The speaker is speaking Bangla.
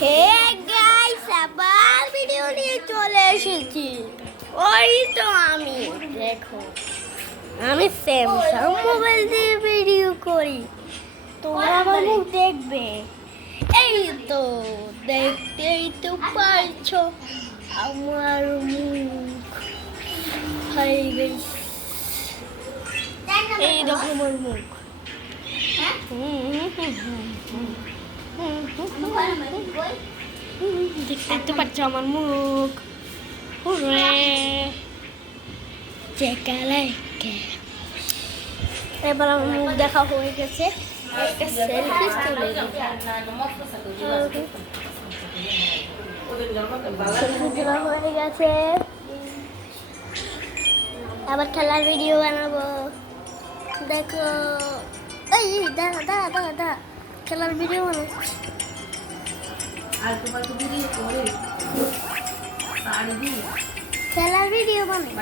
হে গাইস, আবার ভিডিও নিয়ে চলে এসেছি। ওই তো আমি, দেখো আমি স্যামসাং মোবাইল দিয়ে ভিডিও করি। তোমরা আমার মুখ দেখবে? এই তো দেখতেই তো পারছো আমার মুখ। হাই গাইস, এই দেখো আমার মুখ। দেখতেই তো পাচ্ছ আমার মুখ। এবার আমার মুখ দেখা হয়ে গেছে, একটা সেলফি তুলে সেলফি তোলা হয়ে গেছে। আবার খেলার ভিডিও বানাবো, দেখো। এই দাঁড়া দাঁড়া দাঁড়া দাঁড়া, খেলার ভিডিও বানাচ্ছি। খেলার ভিডিও বানাই।